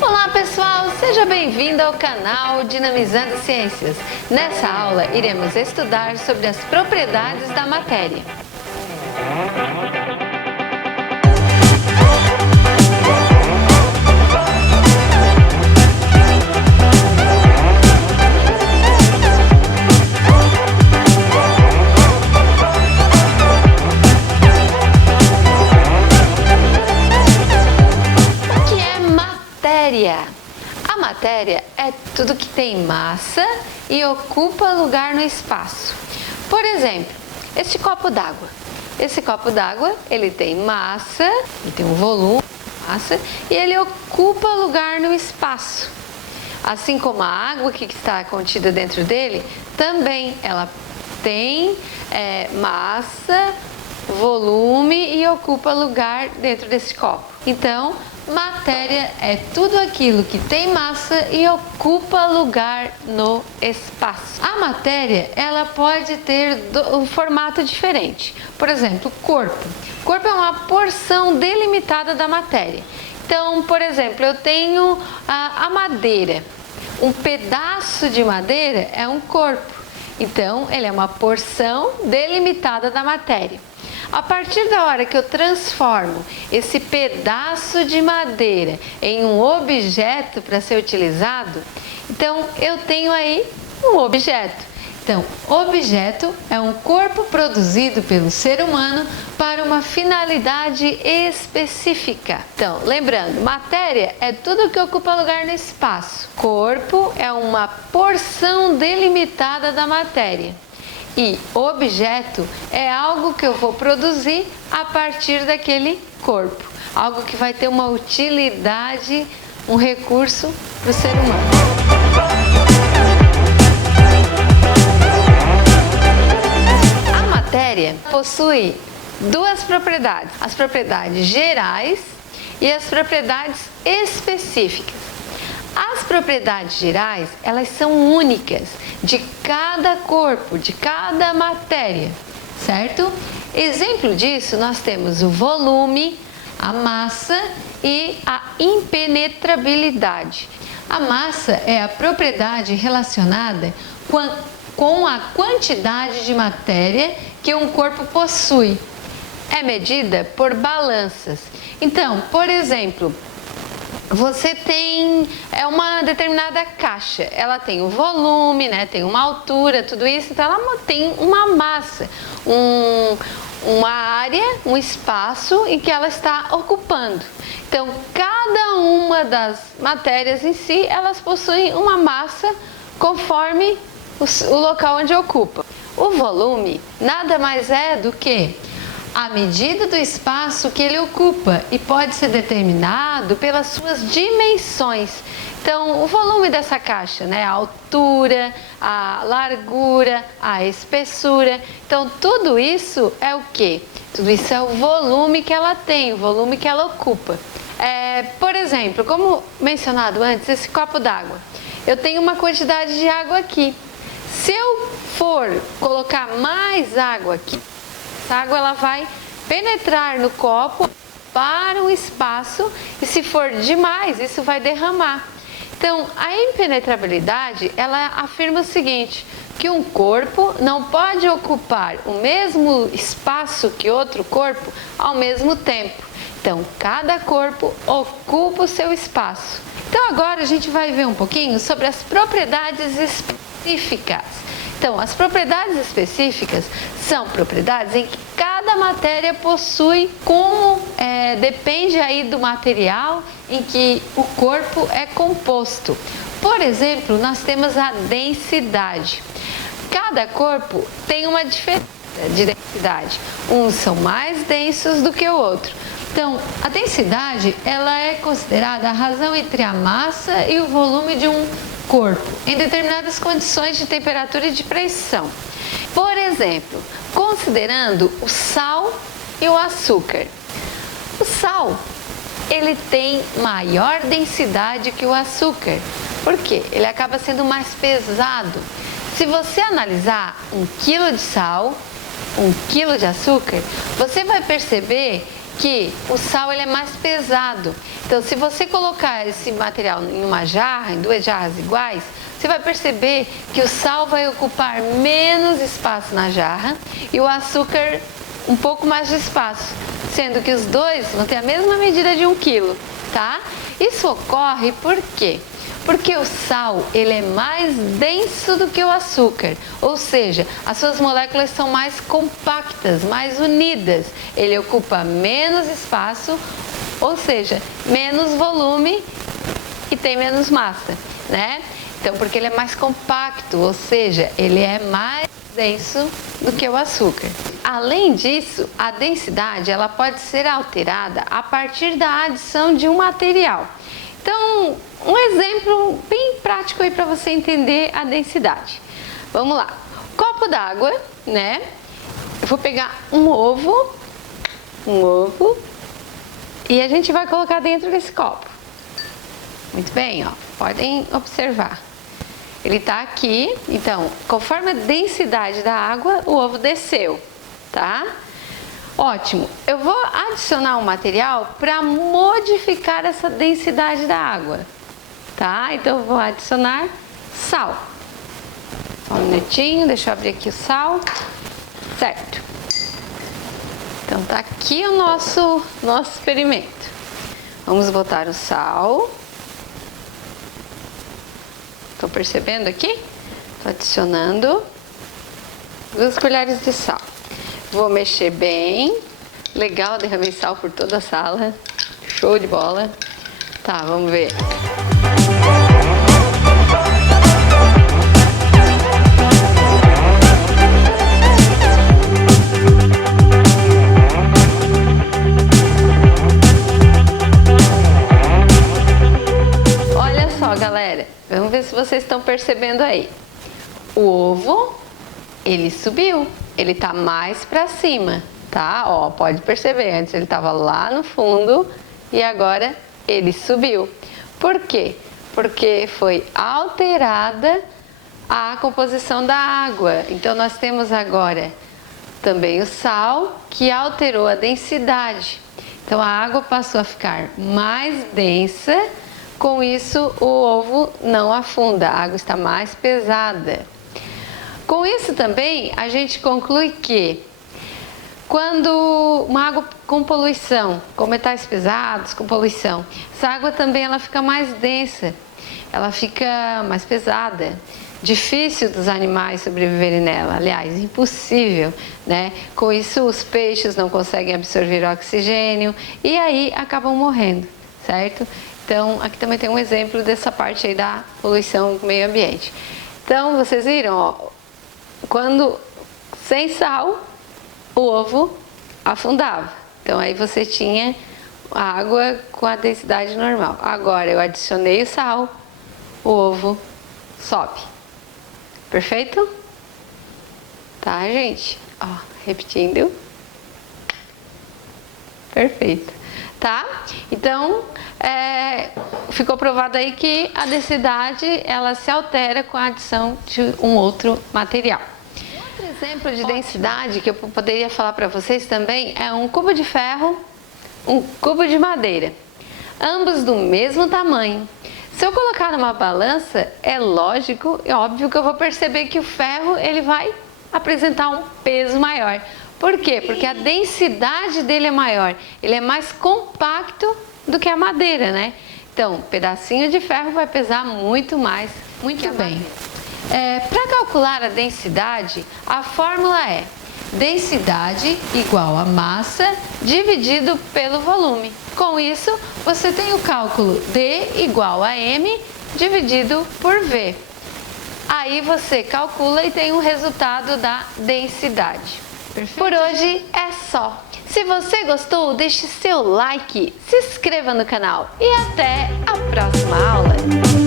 Olá pessoal, seja bem-vindo ao canal Dinamizando Ciências. Nessa aula iremos estudar sobre as propriedades da matéria. A matéria é tudo que tem massa e ocupa lugar no espaço. Por exemplo, este copo d'água. Esse copo d'água, ele tem massa, ele tem um volume, massa, e ele ocupa lugar no espaço. Assim como a água que está contida dentro dele, também ela tem massa, volume e ocupa lugar dentro desse copo. Então, matéria é tudo aquilo que tem massa e ocupa lugar no espaço. A matéria, ela pode ter um formato diferente. Por exemplo, corpo. Corpo é uma porção delimitada da matéria. Então, por exemplo, eu tenho a madeira. Um pedaço de madeira é um corpo. Então, ele é uma porção delimitada da matéria. A partir da hora que eu transformo esse pedaço de madeira em um objeto para ser utilizado, então eu tenho aí um objeto. Então, objeto é um corpo produzido pelo ser humano para uma finalidade específica. Então, lembrando, matéria é tudo que ocupa lugar no espaço. Corpo é uma porção delimitada da matéria. E objeto é algo que eu vou produzir a partir daquele corpo. Algo que vai ter uma utilidade, um recurso para o ser humano. A matéria possui duas propriedades. As propriedades gerais e as propriedades específicas. As propriedades gerais, elas são únicas de cada corpo, de cada matéria, certo? Exemplo disso, nós temos o volume, a massa e a impenetrabilidade. A massa é a propriedade relacionada com a quantidade de matéria que um corpo possui. É medida por balanças. Então, por exemplo, você tem uma determinada caixa, ela tem um volume, né, tem uma altura, tudo isso, então ela tem uma massa, uma área, um espaço em que ela está ocupando. Então, cada uma das matérias em si, elas possuem uma massa conforme o local onde ocupa. O volume nada mais é do que a medida do espaço que ele ocupa e pode ser determinado pelas suas dimensões. Então, o volume dessa caixa, né? A altura, a largura, a espessura. Então, tudo isso é o quê? Tudo isso é o volume que ela tem, o volume que ela ocupa. Por exemplo, como mencionado antes, esse copo d'água. Eu tenho uma quantidade de água aqui. Se eu for colocar mais água aqui, essa água ela vai penetrar no copo para um espaço e se for demais, isso vai derramar. Então, a impenetrabilidade, ela afirma o seguinte, que um corpo não pode ocupar o mesmo espaço que outro corpo ao mesmo tempo. Então, cada corpo ocupa o seu espaço. Então, agora a gente vai ver um pouquinho sobre as propriedades específicas. Então, as propriedades específicas são propriedades em que cada matéria possui como depende aí do material em que o corpo é composto. Por exemplo, nós temos a densidade. Cada corpo tem uma diferença de densidade. Uns são mais densos do que o outro. Então, a densidade ela é considerada a razão entre a massa e o volume de um corpo em determinadas condições de temperatura e de pressão. Por exemplo, considerando o sal e o açúcar. O sal, ele tem maior densidade que o açúcar. Por quê? Ele acaba sendo mais pesado. Se você analisar 1 quilo de sal, 1 quilo de açúcar, você vai perceber que o sal ele é mais pesado. Então, se você colocar esse material em uma jarra, em 2 jarras iguais, você vai perceber que o sal vai ocupar menos espaço na jarra e o açúcar um pouco mais de espaço, sendo que os dois vão ter a mesma medida de 1 quilo, tá? Isso ocorre por quê? Porque o sal ele é mais denso do que o açúcar, ou seja, as suas moléculas são mais compactas, mais unidas. Ele ocupa menos espaço, ou seja, menos volume e tem menos massa, né? Então, porque ele é mais compacto, ou seja, ele é mais denso do que o açúcar. Além disso, a densidade ela pode ser alterada a partir da adição de um material. Então, um exemplo bem prático aí para você entender a densidade. Vamos lá. Copo d'água, né? Eu vou pegar um ovo, e a gente vai colocar dentro desse copo. Muito bem, ó. Podem observar. Ele está aqui, então, conforme a densidade da água, o ovo desceu, tá? Ótimo, eu vou adicionar um material para modificar essa densidade da água, tá? Então eu vou adicionar sal. Só um minutinho, deixa eu abrir aqui o sal, certo? Então tá aqui o nosso experimento. Vamos botar o sal. Estão percebendo aqui? Estou adicionando 2 colheres de sal. Vou mexer bem. Legal, derramei sal por toda a sala. Show de bola. Tá, vamos ver. Olha só, galera. Vamos ver se vocês estão percebendo aí. O ovo, ele subiu. Ele tá mais para cima, tá? Ó, pode perceber, antes ele estava lá no fundo e agora ele subiu. Por quê? Porque foi alterada a composição da água. Então nós temos agora também o sal que alterou a densidade. Então a água passou a ficar mais densa, com isso o ovo não afunda, a água está mais pesada. Com isso também a gente conclui que quando uma água com poluição, com metais pesados, com poluição, essa água também ela fica mais densa, ela fica mais pesada, difícil dos animais sobreviverem nela, aliás, impossível, né? Com isso os peixes não conseguem absorver o oxigênio e aí acabam morrendo, certo? Então aqui também tem um exemplo dessa parte aí da poluição do meio ambiente. Então vocês viram, ó, quando sem sal, o ovo afundava. Então aí você tinha a água com a densidade normal. Agora eu adicionei o sal, o ovo sobe. Perfeito? Tá, gente? Ó, repetindo. Perfeito. Tá? Então, ficou provado aí que a densidade ela se altera com a adição de um outro material. Outro exemplo de densidade que eu poderia falar para vocês também é um cubo de ferro, um cubo de madeira, ambos do mesmo tamanho. Se eu colocar numa balança, é lógico e óbvio que eu vou perceber que o ferro ele vai apresentar um peso maior. Por quê? Porque a densidade dele é maior, ele é mais compacto do que a madeira, né? Então, um pedacinho de ferro vai pesar muito mais. Muito bem. Para calcular a densidade, a fórmula é densidade igual a massa dividido pelo volume. Com isso, você tem o cálculo D igual a M dividido por V. Aí você calcula e tem o resultado da densidade. Perfeito. Por hoje é só. Se você gostou, deixe seu like, se inscreva no canal e até a próxima aula.